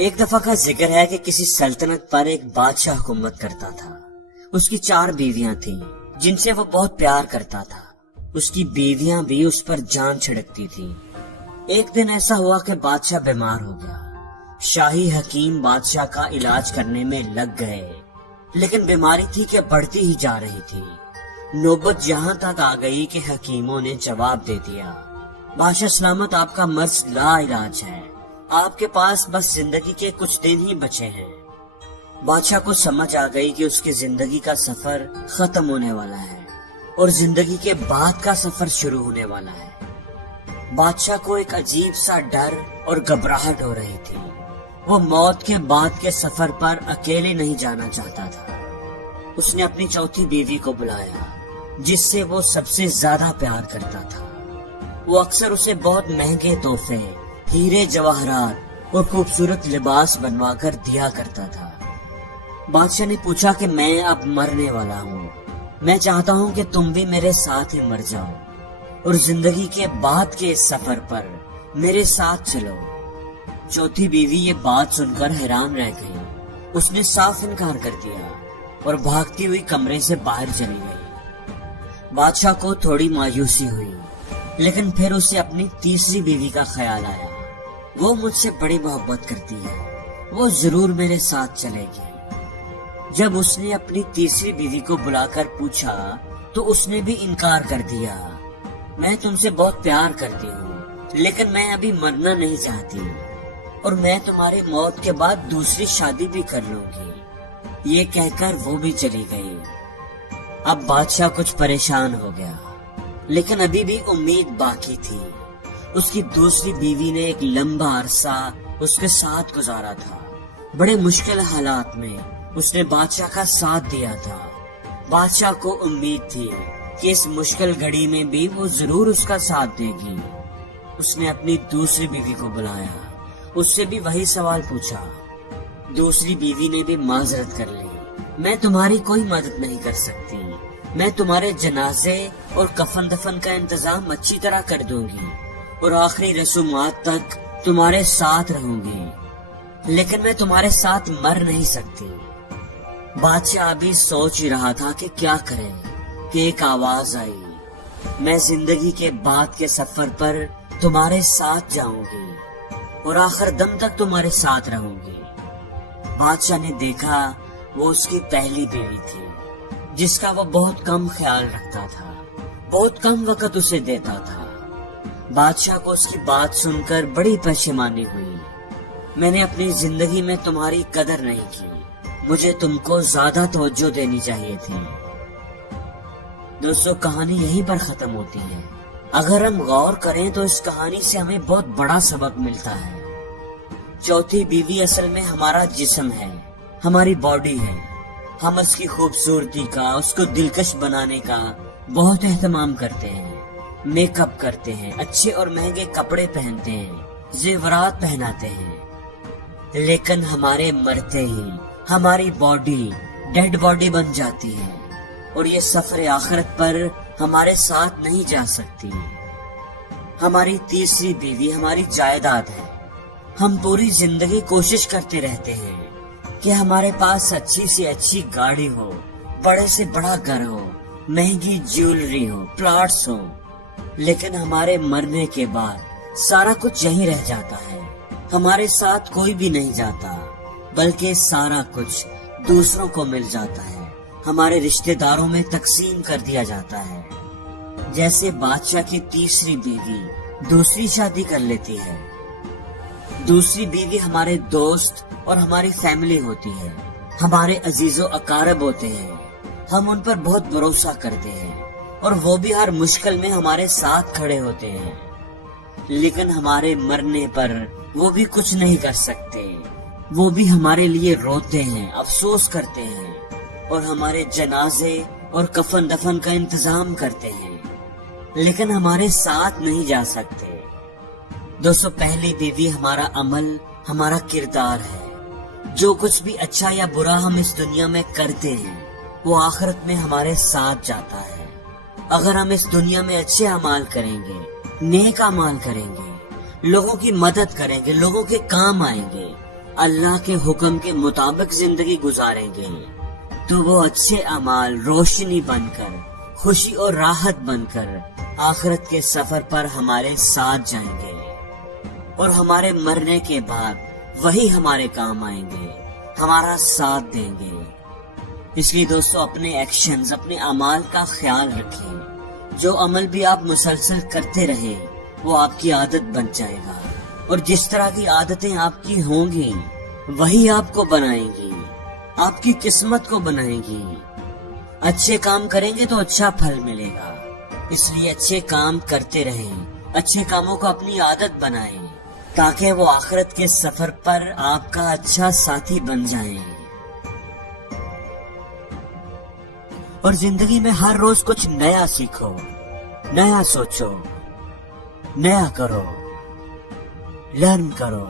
ایک دفعہ کا ذکر ہے کہ کسی سلطنت پر ایک بادشاہ حکومت کرتا تھا۔ اس کی 4 بیویاں تھیں جن سے وہ بہت پیار کرتا تھا۔ اس کی بیویاں بھی اس پر جان چھڑکتی تھی۔ ایک دن ایسا ہوا کہ بادشاہ بیمار ہو گیا۔ شاہی حکیم بادشاہ کا علاج کرنے میں لگ گئے، لیکن بیماری تھی کہ بڑھتی ہی جا رہی تھی۔ نوبت یہاں تک آ گئی کہ حکیموں نے جواب دے دیا، بادشاہ سلامت، آپ کا مرض لا علاج ہے، آپ کے پاس بس زندگی کے کچھ دن ہی بچے ہیں۔ بادشاہ کو سمجھ آ گئی کہ اس کی زندگی کا سفر ختم ہونے والا ہے اور زندگی کے بعد کا سفر شروع ہونے والا ہے۔ بادشاہ کو ایک عجیب سا ڈر اور گھبراہٹ ہو رہی تھی۔ وہ موت کے بعد کے سفر پر اکیلے نہیں جانا چاہتا تھا۔ اس نے اپنی چوتھی بیوی کو بلایا جس سے وہ سب سے زیادہ پیار کرتا تھا۔ وہ اکثر اسے بہت مہنگے تحفے، ہیرے جواہرات اور خوبصورت لباس بنوا کر دیا کرتا تھا۔ بادشاہ نے پوچھا کہ میں اب مرنے والا ہوں، میں چاہتا ہوں کہ تم بھی میرے ساتھ ہی مر جاؤ اور زندگی کے بعد کے اس سفر پر میرے ساتھ چلو۔ چوتھی بیوی یہ بات سن کر حیران رہ گئی۔ اس نے صاف انکار کر دیا اور بھاگتی ہوئی کمرے سے باہر چلی گئی۔ بادشاہ کو تھوڑی مایوسی ہوئی، لیکن پھر اسے اپنی تیسری بیوی کا خیال آیا۔ وہ مجھ سے بڑی محبت کرتی ہے، وہ ضرور میرے ساتھ چلے گی۔ جب اس نے اپنی تیسری بیوی کو بلا کر پوچھا تو اس نے بھی انکار کر دیا۔ میں تم سے بہت پیار کرتی ہوں، لیکن میں ابھی مرنا نہیں چاہتی اور میں تمہاری موت کے بعد دوسری شادی بھی کر لوں گی۔ یہ کہہ کر وہ بھی چلی گئی۔ اب بادشاہ کچھ پریشان ہو گیا، لیکن ابھی بھی امید باقی تھی۔ اس کی دوسری بیوی نے ایک لمبا عرصہ اس کے ساتھ گزارا تھا۔ بڑے مشکل حالات میں اس نے بادشاہ کا ساتھ دیا تھا۔ بادشاہ کو امید تھی کہ اس مشکل گھڑی میں بھی وہ ضرور اس کا ساتھ دے گی۔ اس نے اپنی دوسری بیوی کو بلایا، اس سے بھی وہی سوال پوچھا۔ دوسری بیوی نے بھی معذرت کر لی، میں تمہاری کوئی مدد نہیں کر سکتی، میں تمہارے جنازے اور کفن دفن کا انتظام اچھی طرح کر دوں گی اور آخری رسومات تک تمہارے ساتھ رہوں گی، لیکن میں تمہارے ساتھ مر نہیں سکتی۔ بادشاہ ابھی سوچ ہی رہا تھا کہ کیا کرے کہ ایک آواز آئی، میں زندگی کے بعد کے سفر پر تمہارے ساتھ جاؤں گی اور آخر دم تک تمہارے ساتھ رہوں گی۔ بادشاہ نے دیکھا وہ اس کی پہلی بیوی تھی جس کا وہ بہت کم خیال رکھتا تھا، بہت کم وقت اسے دیتا تھا۔ بادشاہ کو اس کی بات سن کر بڑی پشیمانی ہوئی۔ میں نے اپنی زندگی میں تمہاری قدر نہیں کی، مجھے تم کو زیادہ توجہ دینی چاہیے تھی۔ دوستو، کہانی یہیں پر ختم ہوتی ہے۔ اگر ہم غور کریں تو اس کہانی سے ہمیں بہت بڑا سبق ملتا ہے۔ چوتھی بیوی اصل میں ہمارا جسم ہے، ہماری باڈی ہے۔ ہم اس کی خوبصورتی کا، اس کو دلکش بنانے کا بہت اہتمام کرتے ہیں، میک اپ کرتے ہیں، اچھے اور مہنگے کپڑے پہنتے ہیں، زیورات پہناتے ہیں، لیکن ہمارے مرتے ہی ہماری باڈی ڈیڈ باڈی بن جاتی ہے اور یہ سفر آخرت پر ہمارے ساتھ نہیں جا سکتی۔ ہماری تیسری بیوی ہماری جائیداد ہے۔ ہم پوری زندگی کوشش کرتے رہتے ہیں کہ ہمارے پاس اچھی سے اچھی گاڑی ہو، بڑے سے بڑا گھر ہو، مہنگی جیولری ہو، پلاٹس ہو، لیکن ہمارے مرنے کے بعد سارا کچھ یہیں رہ جاتا ہے۔ ہمارے ساتھ کوئی بھی نہیں جاتا، بلکہ سارا کچھ دوسروں کو مل جاتا ہے، ہمارے رشتہ داروں میں تقسیم کر دیا جاتا ہے۔ جیسے بادشاہ کی تیسری بیوی دوسری شادی کر لیتی ہے۔ دوسری بیوی ہمارے دوست اور ہماری فیملی ہوتی ہے، ہمارے عزیز و اقارب ہوتے ہیں، ہم ان پر بہت بھروسہ کرتے ہیں اور وہ بھی ہر مشکل میں ہمارے ساتھ کھڑے ہوتے ہیں، لیکن ہمارے مرنے پر وہ بھی کچھ نہیں کر سکتے۔ وہ بھی ہمارے لیے روتے ہیں، افسوس کرتے ہیں اور ہمارے جنازے اور کفن دفن کا انتظام کرتے ہیں، لیکن ہمارے ساتھ نہیں جا سکتے۔ دوستو، پہلی بیوی ہمارا عمل، ہمارا کردار ہے۔ جو کچھ بھی اچھا یا برا ہم اس دنیا میں کرتے ہیں وہ آخرت میں ہمارے ساتھ جاتا ہے۔ اگر ہم اس دنیا میں اچھے اعمال کریں گے، نیک اعمال کریں گے، لوگوں کی مدد کریں گے، لوگوں کے کام آئیں گے، اللہ کے حکم کے مطابق زندگی گزاریں گے تو وہ اچھے اعمال روشنی بن کر، خوشی اور راحت بن کر آخرت کے سفر پر ہمارے ساتھ جائیں گے، اور ہمارے مرنے کے بعد وہی ہمارے کام آئیں گے، ہمارا ساتھ دیں گے۔ اس لیے دوستو اپنے ایکشنز، اپنے اعمال کا خیال رکھیں۔ جو عمل بھی آپ مسلسل کرتے رہیں وہ آپ کی عادت بن جائے گا، اور جس طرح کی عادتیں آپ کی ہوں گی وہی آپ کو بنائیں گی، آپ کی قسمت کو بنائیں گی۔ اچھے کام کریں گے تو اچھا پھل ملے گا، اس لیے اچھے کام کرتے رہیں، اچھے کاموں کو اپنی عادت بنائیں تاکہ وہ آخرت کے سفر پر آپ کا اچھا ساتھی بن جائیں۔ اور زندگی میں ہر روز کچھ نیا سیکھو، نیا سوچو، نیا کرو، لرن کرو۔